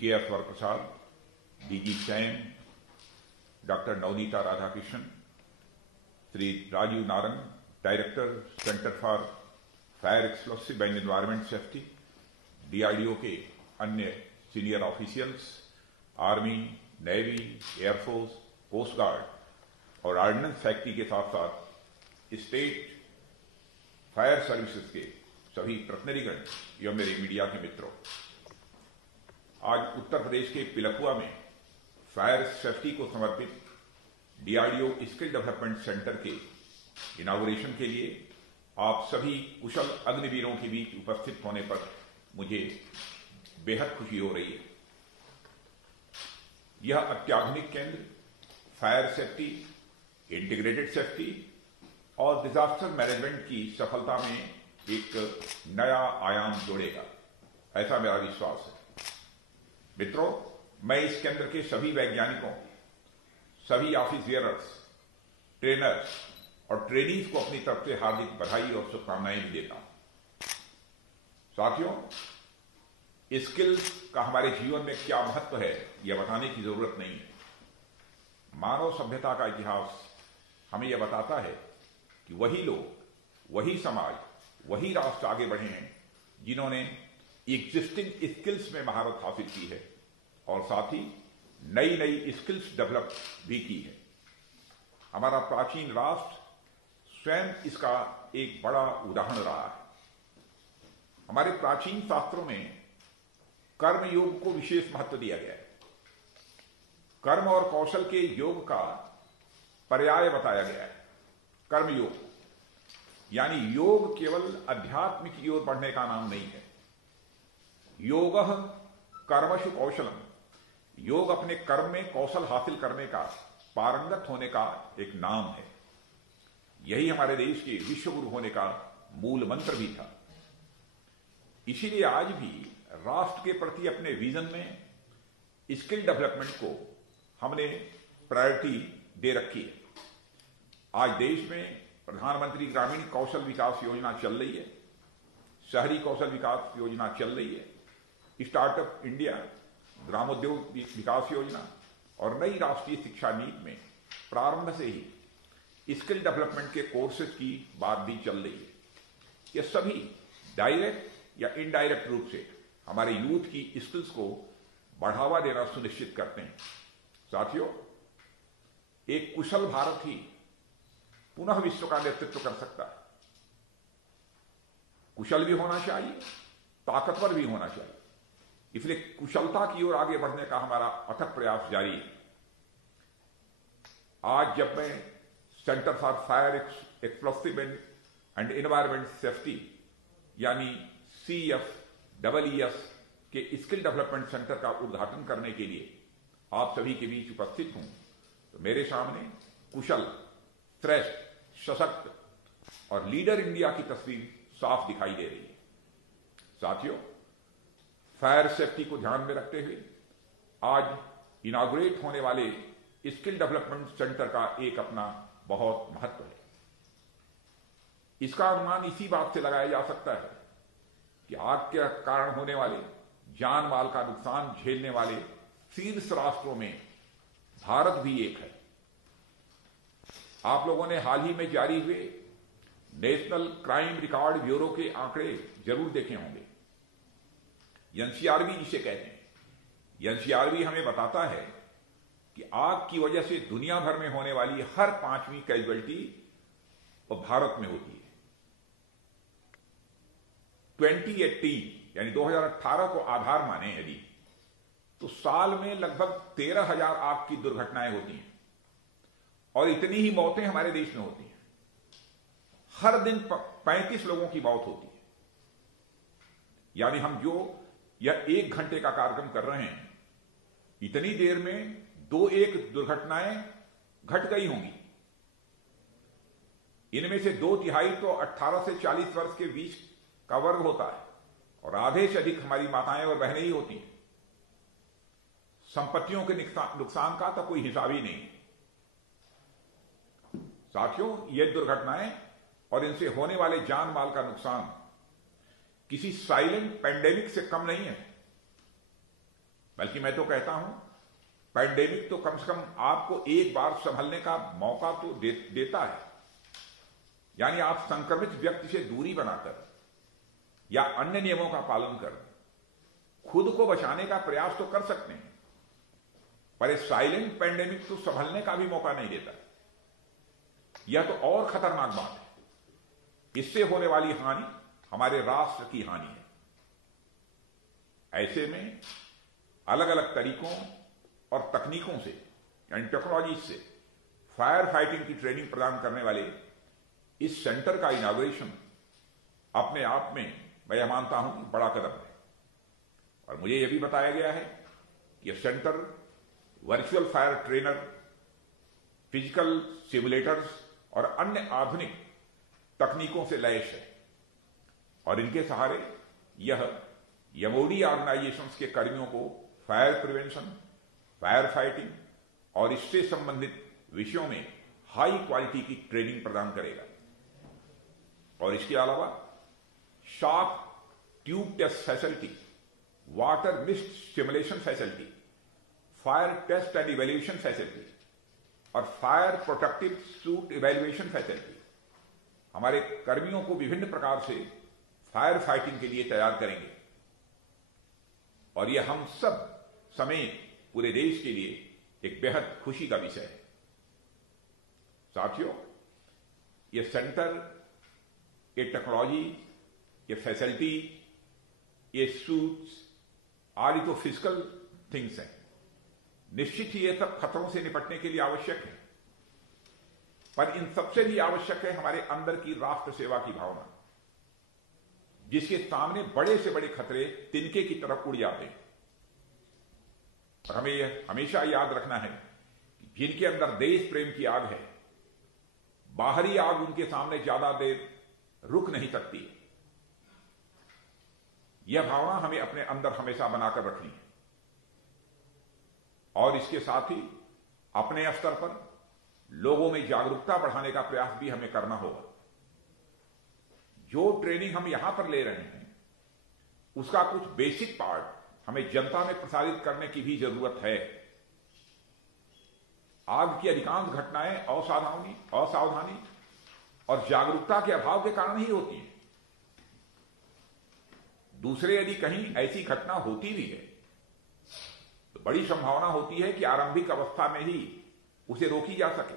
KS. Varaprasad, DG SAM, doctor Navaneeta Radhakrishnan, Shri Rajeev Narang, director centre for fire explosive and environment safety, DRDO के अन्य senior officials, army, navy, air force, coast guard और ordnance factory के साथ साथ state fire services के सभी प्रतिनिधिगण एवं मेरे मीडिया के मित्रों, आज उत्तर प्रदेश के पिलखुआ में फायर सेफ्टी को समर्पित डीआरडीओ स्किल डेवलपमेंट सेंटर के इनॉग्रेशन के लिए आप सभी कुशल अग्निवीरों के बीच उपस्थित होने पर मुझे बेहद खुशी हो रही है। यह अत्याधुनिक केंद्र फायर सेफ्टी, इंटीग्रेटेड सेफ्टी और डिजास्टर मैनेजमेंट की सफलता में एक नया आयाम जोड़ेगा, ऐसा मेरा विश्वास है। मित्रों, मैं इस केंद्र के सभी वैज्ञानिकों, सभी ऑफिस बियरर्स, ट्रेनर्स और ट्रेनीज को अपनी तरफ से हार्दिक बधाई और शुभकामनाएं भी देता हूं। साथियों, स्किल्स का हमारे जीवन में क्या महत्व है यह बताने की जरूरत नहीं है। मानव सभ्यता का इतिहास हमें यह बताता है कि वही लोग, वही समाज, वही राष्ट्र आगे बढ़े हैं जिन्होंने एग्जिस्टिंग स्किल्स में महारत हासिल की है और साथ ही नई नई स्किल्स डेवलप भी की है। हमारा प्राचीन राष्ट्र स्वयं इसका एक बड़ा उदाहरण रहा है। हमारे प्राचीन शास्त्रों में कर्म योग को विशेष महत्व दिया गया है। कर्म और कौशल के योग का पर्याय बताया गया है। कर्म योग यानी योग केवल अध्यात्म की ओर बढ़ने का नाम नहीं है। योगः कर्मसु कौशलम, योग अपने कर्म में कौशल हासिल करने का, पारंगत होने का एक नाम है। यही हमारे देश के विश्वगुरु होने का मूल मंत्र भी था। इसीलिए आज भी राष्ट्र के प्रति अपने विजन में स्किल डेवलपमेंट को हमने प्रायोरिटी दे रखी है। आज देश में प्रधानमंत्री ग्रामीण कौशल विकास योजना चल रही है, शहरी कौशल विकास योजना चल रही है, स्टार्टअप इंडिया, ग्रामोद्योग विकास योजना और नई राष्ट्रीय शिक्षा नीति में प्रारंभ से ही स्किल डेवलपमेंट के कोर्सेज की बात भी चल रही है। ये सभी डायरेक्ट या इनडायरेक्ट रूप से हमारे यूथ की स्किल्स को बढ़ावा देना सुनिश्चित करते हैं। साथियों, एक कुशल भारत ही पुनः विश्व का नेतृत्व कर सकता है। कुशल भी होना चाहिए, ताकतवर भी होना चाहिए। इसलिए कुशलता की ओर आगे बढ़ने का हमारा अथक प्रयास जारी है। आज जब मैं centre for fire explosive and environment safety यानी CFEES के स्किल डेवलपमेंट सेंटर का उद्घाटन करने के लिए आप सभी के बीच उपस्थित हूं, तो मेरे सामने कुशल, श्रेष्ठ, सशक्त और लीडर इंडिया की तस्वीर साफ दिखाई दे रही है। साथियों, फायर सेफ्टी को ध्यान में रखते हुए आज इनॉग्रेट होने वाले स्किल डेवलपमेंट सेंटर का एक अपना बहुत महत्व है। इसका अनुमान इसी बात से लगाया जा सकता है कि आग के कारण होने वाले जान माल का नुकसान झेलने वाले शीर्ष राष्ट्रों में भारत भी एक है। आप लोगों ने हाल ही में जारी हुए नेशनल क्राइम रिकॉर्ड ब्यूरो के आंकड़े जरूर देखे होंगे। एनसीआरबी जिसे कहते हैं, एनसीआरबी हमें बताता है कि आग की वजह से दुनिया भर में होने वाली हर 5वीं कैजुअल्टी भारत में होती है। 2018 यानी 2018 को आधार माने यदि, तो साल में लगभग 13,000 आग की दुर्घटनाएं होती हैं और इतनी ही मौतें हमारे देश में होती हैं। हर दिन 35 लोगों की मौत होती है। यानी हम जो यह 1 घंटे का कार्यक्रम कर रहे हैं, इतनी देर में 2-1 दुर्घटनाएं घट गई होंगी। इनमें से 2/3 तो 18 से 40 वर्ष के बीच का वर्ग होता है और आधे से अधिक हमारी माताएं और बहनें ही होती हैं। संपत्तियों के नुकसान का तो कोई हिसाब ही नहीं। साथियों, ये दुर्घटनाएं और इनसे होने वाले जान माल का नुकसान किसी साइलेंट पेंडेमिक से कम नहीं है। बल्कि मैं तो कहता हूं पैंडेमिक तो कम से कम आपको एक बार संभलने का मौका तो देता है। यानी आप संक्रमित व्यक्ति से दूरी बनाकर या अन्य नियमों का पालन कर खुद को बचाने का प्रयास तो कर सकते हैं, पर एक साइलेंट पैंडेमिक तो संभलने का भी मौका नहीं देता। यह तो और खतरनाक बात है। इससे होने वाली हानि हमारे राष्ट्र की हानि है। ऐसे में अलग अलग तरीकों और तकनीकों से यानी टेक्नोलॉजी से फायर फाइटिंग की ट्रेनिंग प्रदान करने वाले इस सेंटर का इनॉग्रेशन अपने आप में मैं यह मानता हूं कि बड़ा कदम है। और मुझे यह भी बताया गया है कि यह centre virtual fire trainer, physical simulators और अन्य आधुनिक तकनीकों से लैस है और इनके सहारे यह एमओडी ऑर्गेनाइजेशंस के कर्मियों को फायर प्रिवेंशन, फायर फाइटिंग और इससे संबंधित विषयों में हाई क्वालिटी की ट्रेनिंग प्रदान करेगा। और इसके अलावा shock tube test facility, water mist stimulation facility, fire test and evaluation facility और fire protective suit evaluation facility हमारे कर्मियों को विभिन्न प्रकार से फायर फाइटिंग के लिए तैयार करेंगे। और यह हम सब समेत पूरे देश के लिए एक बेहद खुशी का विषय है। साथियों, यह सेंटर, ये टेक्नोलॉजी, ये फैसिलिटी, ये सूट्स आदि तो फिजिकल थिंग्स हैं। निश्चित ही ये सब खतरों से निपटने के लिए आवश्यक है, पर इन सबसे भी आवश्यक है हमारे अंदर की राष्ट्र सेवा की भावना, जिसके सामने बड़े से बड़े खतरे तिनके की तरफ उड़ जाते हैं। और हमें यह हमेशा याद रखना है कि जिनके अंदर देश प्रेम की आग है, बाहरी आग उनके सामने ज्यादा देर रुक नहीं सकती। यह भावना हमें अपने अंदर हमेशा बनाकर रखनी है और इसके साथ ही अपने स्तर पर लोगों में जागरूकता बढ़ाने का प्रयास भी हमें करना होगा। जो ट्रेनिंग हम यहां पर ले रहे हैं उसका कुछ बेसिक पार्ट हमें जनता में प्रसारित करने की भी जरूरत है। आग की अधिकांश घटनाएं असावधानी और जागरूकता के अभाव के कारण ही होती है। दूसरे यदि कहीं ऐसी घटना होती भी है तो बड़ी संभावना होती है कि आरंभिक अवस्था में ही उसे रोकी जा सके।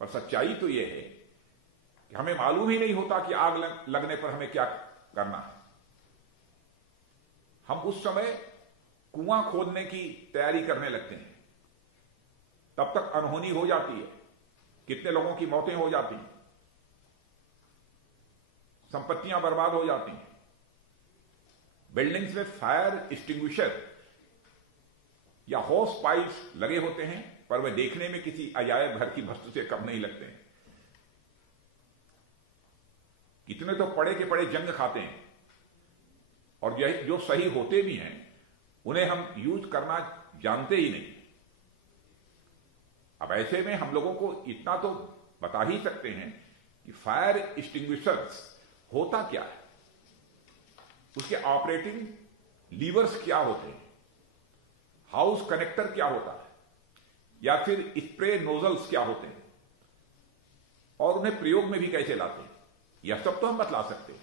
पर सच्चाई तो यह है कि हमें मालूम ही नहीं होता कि आग लगने पर हमें क्या करना है। हम उस समय कुआं खोदने की तैयारी करने लगते हैं, तब तक अनहोनी हो जाती है, कितने लोगों की मौतें हो जाती हैं, संपत्तियां बर्बाद हो जाती हैं। बिल्डिंग्स में फायर एक्सटिंग्विशर या होस पाइप्स लगे होते हैं, पर वे देखने में किसी अजायब घर की वस्तु से कम नहीं लगते हैं। कितने तो पड़े के पड़े जंग खाते हैं और जो सही होते भी हैं उन्हें हम यूज करना जानते ही नहीं। अब ऐसे में हम लोगों को इतना तो बता ही सकते हैं कि फायर एक्सटिंग्विशर्स होता क्या है, उसके ऑपरेटिंग लीवर्स क्या होते हैं, हाउस कनेक्टर क्या होता है, या फिर स्प्रे नोजल्स क्या होते हैं और उन्हें प्रयोग में भी कैसे लाते हैं, यह सब तो हम बतला सकते हैं।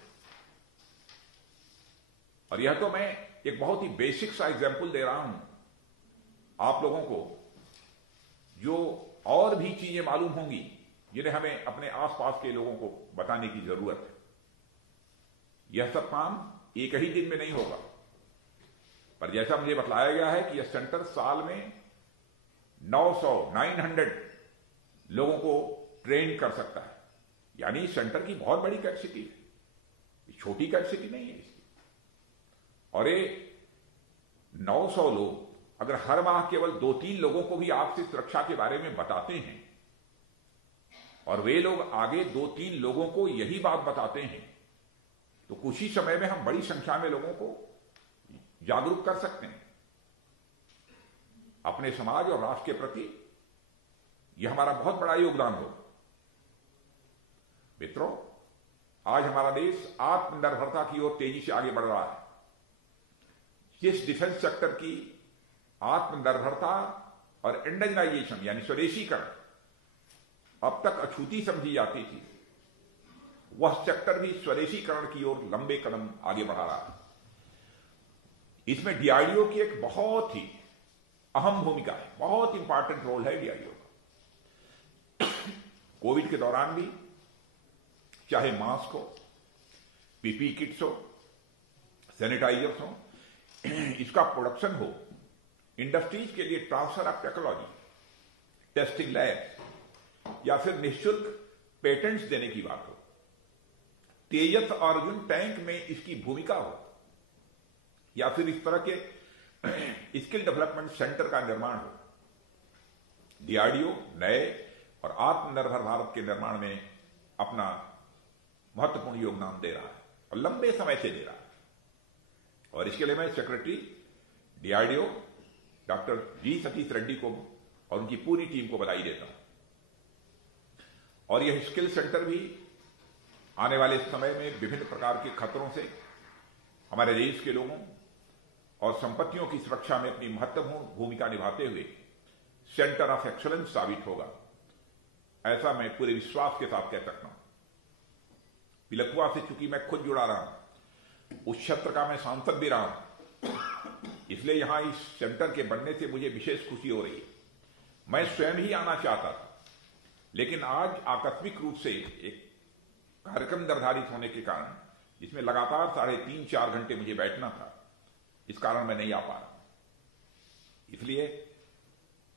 और यह तो मैं एक बहुत ही बेसिक सा एग्जाम्पल दे रहा हूं आप लोगों को, जो और भी चीजें मालूम होंगी जिन्हें हमें अपने आसपास के लोगों को बताने की जरूरत है। यह सब काम एक ही दिन में नहीं होगा, पर जैसा मुझे बतलाया गया है कि यह सेंटर साल में 900 लोगों को ट्रेन कर सकता है। यानी सेंटर की बहुत बड़ी कैपेसिटी है, छोटी कैपेसिटी नहीं है इसकी। और ये 900 लोग अगर हर माह केवल 2-3 लोगों को भी आग से सुरक्षा के बारे में बताते हैं और वे लोग आगे 2-3 लोगों को यही बात बताते हैं, तो कुछ ही समय में हम बड़ी संख्या में लोगों को जागरूक कर सकते हैं अपने समाज और राष्ट्र के प्रति। यह हमारा बहुत बड़ा योगदान होगा। मित्रों, आज हमारा देश आत्मनिर्भरता की ओर तेजी से आगे बढ़ रहा है। जिस डिफेंस सेक्टर की आत्मनिर्भरता और इंडिजनाइजेशन यानी स्वदेशीकरण अब तक अछूती समझी जाती थी, वह सेक्टर भी स्वदेशीकरण की ओर लंबे कदम आगे बढ़ा रहा है। इसमें डीआरडीओ की एक बहुत ही अहम भूमिका है, बहुत इंपॉर्टेंट रोल है डीआरडीओ का। कोविड के दौरान भी चाहे मास्क हो, पीपी किट्स हो, सैनिटाइजर्स हो, इसका प्रोडक्शन हो, इंडस्ट्रीज के लिए transfer of technology, testing lab या फिर निःशुल्क पेटेंट्स देने की बात हो, तेजस और अर्जुन टैंक में इसकी भूमिका हो, या फिर इस तरह के स्किल डेवलपमेंट सेंटर का निर्माण हो, डीआरडीओ नए और आत्मनिर्भर भारत के निर्माण में अपना महत्वपूर्ण योगदान दे रहा है और लंबे समय से दे रहा है। और इसके लिए मैं सेक्रेटरी डीआरडीओ डॉक्टर जी सतीश रेड्डी को और उनकी पूरी टीम को बधाई देता हूं। और यह स्किल सेंटर भी आने वाले समय में विभिन्न प्रकार के खतरों से हमारे देश के लोगों और संपत्तियों की सुरक्षा में अपनी महत्वपूर्ण भूमिका निभाते हुए सेंटर ऑफ एक्सीलेंस साबित होगा, ऐसा मैं पूरे विश्वास के साथ कह सकता हूं। पिलखुआ से चूंकि मैं खुद जुड़ा रहा हूं, उस क्षेत्र का मैं सांसद भी रहा हूं, इसलिए यहां इस सेंटर के बनने से मुझे विशेष खुशी हो रही है। मैं स्वयं ही आना चाहता था, लेकिन आज आकस्मिक रूप से एक कार्यक्रम निर्धारित होने के कारण, जिसमें लगातार 3.5-4 घंटे मुझे बैठना था, इस कारण मैं नहीं आ पा रहा। इसलिए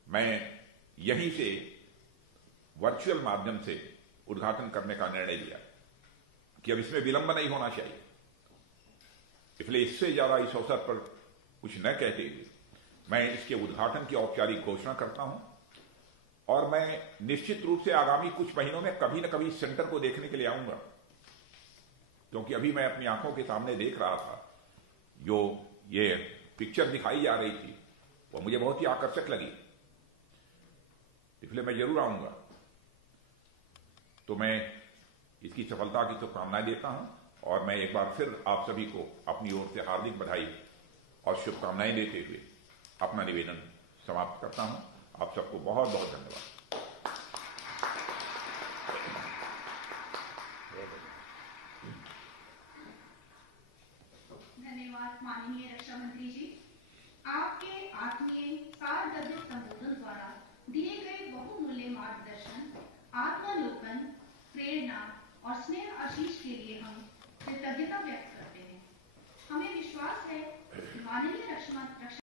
मैं यहीं से वर्चुअल माध्यम से उद्घाटन करने का निर्णय लिया कि अब इसमें विलंब नहीं होना चाहिए। इसलिए इससे ज्यादा इस अवसर पर कुछ न कहते हुए मैं इसके उद्घाटन की औपचारिक घोषणा करता हूं। और मैं निश्चित रूप से आगामी कुछ महीनों में कभी न कभी इस सेंटर को देखने के लिए आऊंगा, क्योंकि अभी मैं अपनी आंखों के सामने देख रहा था, जो ये पिक्चर दिखाई जा रही थी वो मुझे बहुत ही आकर्षक लगी, इसलिए मैं जरूर आऊंगा। तो मैं इसकी सफलता की शुभकामनाएं देता हूं और मैं एक बार फिर आप सभी को अपनी ओर से हार्दिक बधाई और शुभकामनाएं देते हुए अपना निवेदन समाप्त करता हूं। आप सबको बहुत बहुत धन्यवाद। धन्यवाद माननीय रक्षा मंत्री जी।